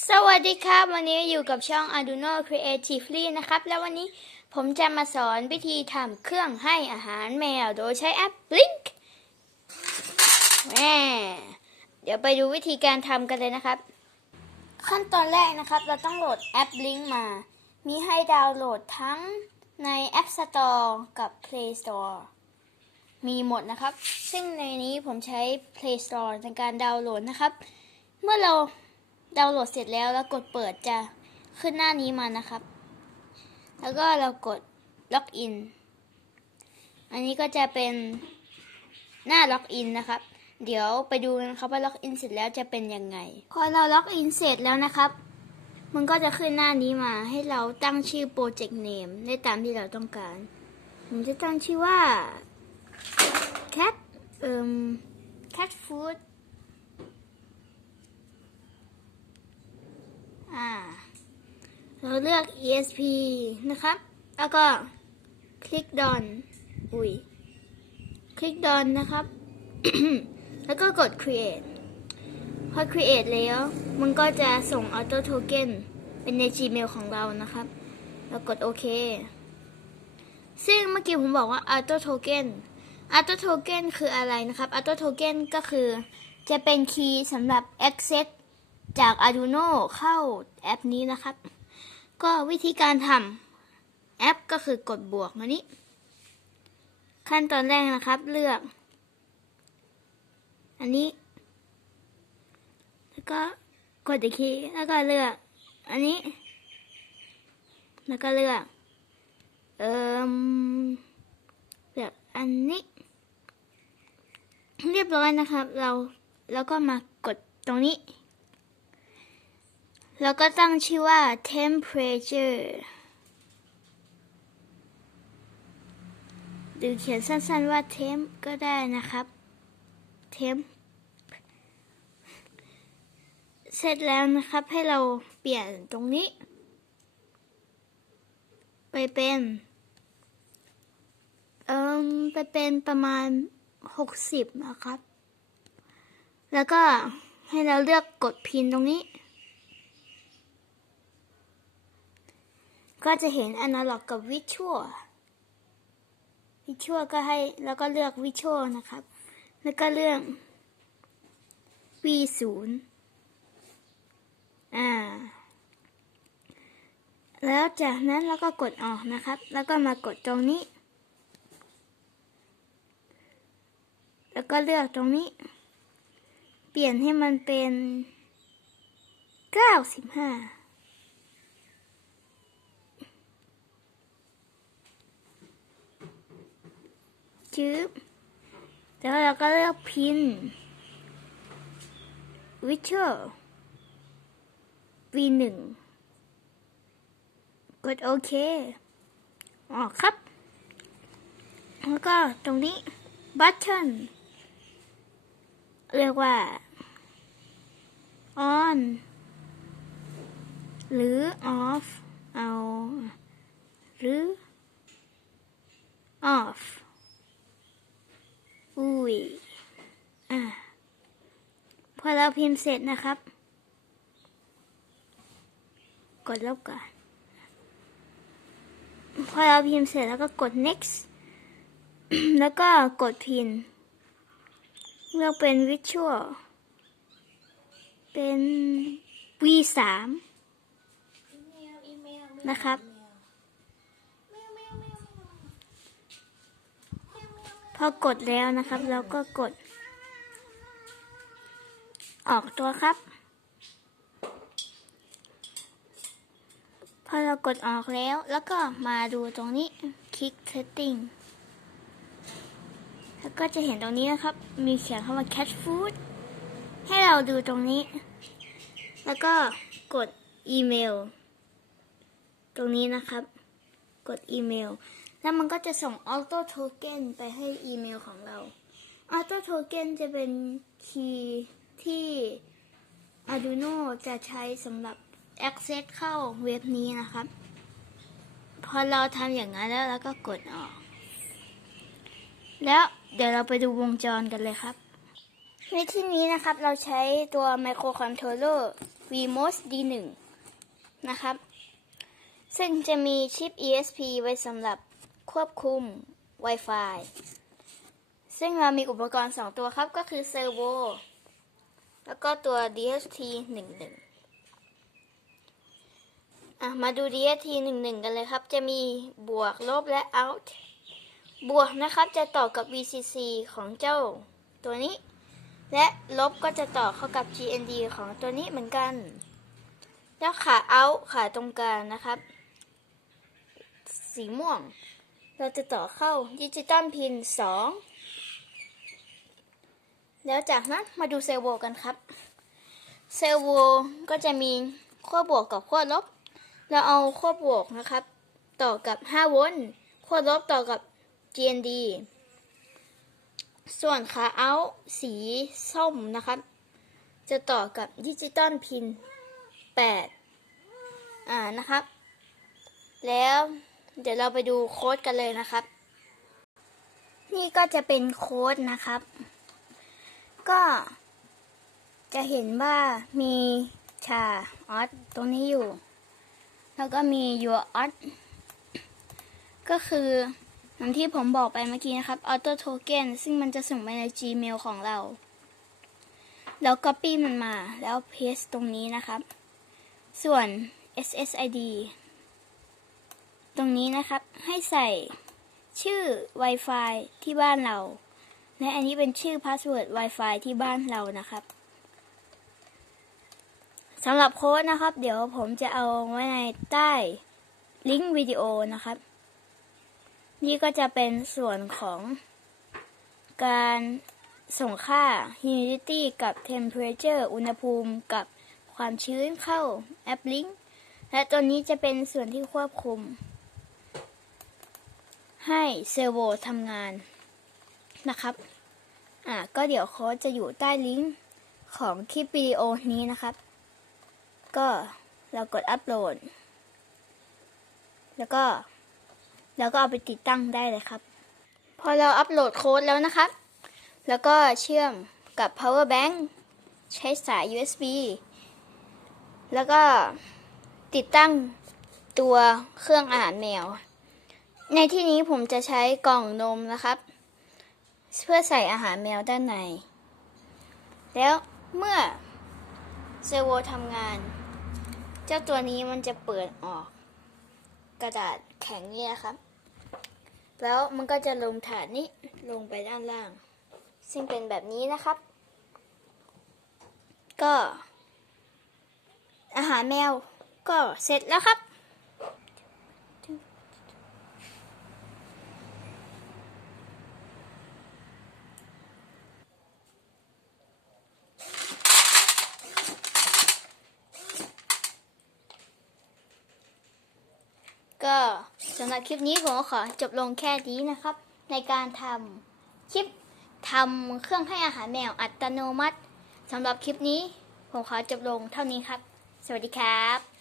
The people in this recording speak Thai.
สวัสดีครับ วันนี้อยู่กับช่อง Arduino Creatively นะครับ แล้ววันนี้ผมจะมาสอนวิธีทำเครื่องให้อาหารแมว โดยใช้แอป Blink แม่เดี๋ยวไปดูวิธีการทำกันเลยนะครับ ขั้นตอนแรกนะครับ เราต้องโหลดแอป Blink มา มีให้ดาวน์โหลดทั้งใน App Store กับ Play Store มีหมดนะครับ ซึ่งในนี้ผมใช้ Play Store ในการดาวน์โหลดนะครับ เมื่อเรา ดาวน์โหลดเสร็จแล้วแล้วกดเปิดจะขึ้นหน้านี้มานะครับ แล้วก็เรากดล็อกอิน อันนี้ก็จะเป็นหน้าล็อกอินนะครับ เดี๋ยวไปดูกันครับว่าล็อกอินเสร็จแล้วจะเป็นยังไง พอเราล็อกอินเสร็จแล้วนะครับ มันก็จะขึ้นหน้านี้มาให้เราตั้งชื่อโปรเจกต์เนมได้ตามที่เราต้องการ ผมจะตั้งชื่อว่า cat เอ่ม cat food อ่า เราเลือก ESP นะครับ แล้วก็คลิก done อุ้ย คลิก done นะครับ แล้วก็กด create พอ create แล้ว มันก็จะส่ง auto token เป็นใน Gmail ของเรานะครับแล้วกดโอเค ซึ่งเมื่อกี้ผมบอกว่า auto token auto token คืออะไรนะครับ auto token ก็คือจะเป็นคีย์สำหรับ access จาก Arduino เข้าแอปนี้นะครับ ก็วิธีการทำแอปก็คือกดบวกมานี้ ขั้นตอนแรกนะครับเลือก อันนี้ แล้วก็กดอีกทีแล้วก็เลือก อันนี้ แล้วก็เลือกเอ่มเลือกอันนี้ เรียบร้อยนะครับ เราแล้วก็มากดตรงนี้ แล้วก็ตั้งชื่อว่า temperature หรือเขียนสั้นๆว่า temp ก็ได้นะครับ temp เสร็จแล้วนะครับให้เราเปลี่ยนตรงนี้ ไปเป็นเอิมไปเป็นประมาณ 60 นะครับ แล้วก็ให้เราเลือกกดพินตรงนี้ ก็จะเห็น Analog กับ Visual Visual ก็ให้แล้วก็เลือก Visual นะครับ แล้วก็เลือก V0 อ่า แล้วจากนั้นเราก็กดออกนะครับ แล้วก็มากดตรงนี้ แล้วก็เลือกตรงนี้ เปลี่ยนให้มันเป็น95 จืบแล้วเราก็เลือกพินวิชวล V1 กดโอเค ออกครับ แล้วก็ตรงนี้ button เรียกว่า on หรือ off เอา หรือ off อุ้ย อะ พอเราพิมพ์เสร็จนะครับ กดลบก่อน พอเราพิมพ์เสร็จแล้วก็กด next แล้วก็กดพิน เลือกเป็น visual เป็น v3 นะครับ พอกดแล้วนะครับ เราก็กด ออกตัวครับ พอเรากดออกแล้ว แล้วก็มาดูตรงนี้ คลิก setting แล้วก็จะเห็นตรงนี้นะครับ มีเขียนคำว่า cat food ให้เราดูตรงนี้ แล้วก็กดอีเมล ตรงนี้นะครับ กดอีเมล แล้วมันก็จะส่ง auto token ไปให้อีเมลของเรา auto token จะเป็นคีย์ที่ Arduino จะใช้สำหรับ access เข้าเว็บนี้นะครับ พอเราทำอย่างนั้นแล้วเราก็กดออก แล้วเดี๋ยวเราไปดูวงจรกันเลยครับ ในที่นี้นะครับเราใช้ตัว microcontroller VMOS D1 นะครับ ซึ่งจะมีชิป ESP ไว้สำหรับ ควบคุม Wi-Fi ซึ่งเรามีอุปกรณ์ 2 ตัวครับ ก็คือเซอร์โวแล้วก็ตัว DST 11 อะ มาดู DST 11 กันเลยครับ จะมีบวก ลบ และ out บวกนะครับจะต่อกับ VCC ของเจ้าตัวนี้ และลบก็จะต่อเข้ากับ GND ของตัวนี้เหมือนกัน แล้วขา out ขาตรงกลางนะครับ สีม่วง เราจะต่อเข้าดิจิตอลพิน 2 แล้วจากนั้นมาดูเซลโวกันครับ เซลโวก็จะมีขั้วบวกกับขั้วลบ เราเอาขั้วบวกนะครับ ต่อกับ 5 โวลต์ขั้วลบต่อกับ GND ส่วนขาเอาสีส้มนะครับ จะต่อกับดิจิตอลพิน 8 อ่านะครับ แล้ว เดี๋ยวเราไปดูโค้ดกันเลยนะครับ นี่ก็จะเป็นโค้ดนะครับ ก็จะเห็นว่ามีชาออสตรงนี้อยู่ แล้วก็มี your o t ก็คืออย่างที่ผมบอกไปเมื่อกี้นะครับ auto token ซึ่งมันจะส่งไปใน Gmail ของเรา แล้ว copy มันมา แล้ว paste ตรงนี้นะครับ ส่วน SSID ตรงนี้นะครับ ให้ใส่ชื่อ Wi-Fi ที่บ้านเรา และอันนี้เป็นชื่อ password Wi-Fi ที่บ้านเรานะครับสำหรับโค้ดนะครับ เดี๋ยวผมจะเอาไว้ในใต้ลิงก์วิดีโอนะครับ นี่ก็จะเป็นส่วนของการส่งค่า humidity กับ temperature อุณหภูมิกับความชื้นเข้าแอป Link และตัวนี้จะเป็นส่วนที่ควบคุม ให้เซอร์โวทำงานนะครับ อะก็เดี๋ยวโค้ดจะอยู่ใต้ลิงก์ของคลิปวิดีโอนี้นะครับ ก็เรากดอัปโหลด แล้วก็แล้วก็เอาไปติดตั้งได้เลยครับ พอเราอัปโหลดโค้ดแล้วนะครับ แล้วก็เชื่อมกับ power bank ใช้สาย USB แล้วก็ติดตั้งตัวเครื่องอาหารแมว ในที่นี้ผมจะใช้กล่องนมนะครับ เพื่อใส่อาหารแมวด้านใน แล้วเมื่อเซอร์โวทำงาน เจ้าตัวนี้มันจะเปิดออก กระดาษแข็งเนี่ยครับ แล้วมันก็จะลงถาดนี้ลงไปด้านล่าง ซึ่งเป็นแบบนี้นะครับ ก็ อาหารแมวก็เสร็จแล้วครับ ก็สำหรับคลิปนี้ผมขอจบลงแค่นี้นะครับ ในการทำคลิปทำเครื่องให้อาหารแมวอัตโนมัติสำหรับคลิปนี้ผมขอจบลงเท่านี้ครับ สวัสดีครับ